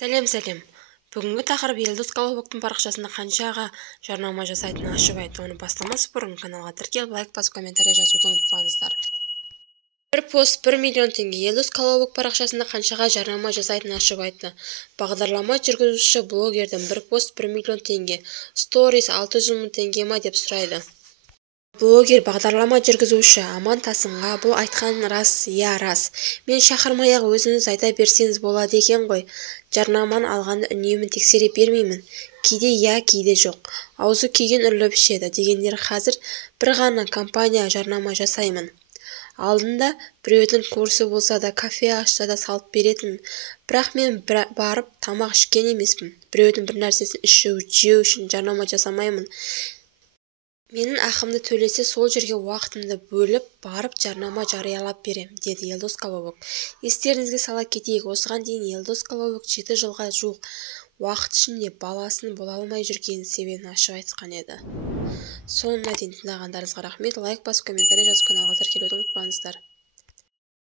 Сәлем. Бүгінгі тақырып Елдос Колобоктың парақшасында қаншаға жарнама жасайтынын ашып айтты. Оны бастамас бұрын каналға тіркеліп, лайк басып, комментарий жазуды ұмытпаңыздар. Бір пост 1 миллион теңге. Елдос Колобок парақшасында қаншаға жарнама жасайтынын ашып айтты. Бағдарлама жүргізушісі блогерден бір пост 1 миллион теңге, сторис 600 мың теңге ма деп сұрайды. Блогер бағдарлама жүргізуші Аман Тасынға бұл айтқаның рас, иә рас. Мен шақырмай-ақ өзіңіз айта берсеңіз болады екен ғой. Жарнаманы алғанды үнемі тексере бермеймін. Кейде иә, кейде жоқ. Аузы күйген үрлеп ішеді дегендер қазір бір ғана компания жарнама жасаймын. Алдында біреудің курсы болса да, кафе ашса да салып беретін. Бірақ мен барып тамақ ішкен емеспін. Біреудің бір нәрсесін жеу үшін жарнама жасамаймын. Менің ақымды төлесе, сол жерге уақытымды бөліп, барып жарнама жариялап берем, деді Елдос Колобок. Естеріңізге сала кетейік, осыған дейін Елдос Колобок 7 жылға жуық уақыт ішінде баласын бола алмай жүргенін себебін ашып айтқан еді. Соңына дейін тыңдағандарыңызға рахмет. Лайк басып, комментарий жазып, каналға тіркелуді ұмытпаңыздар.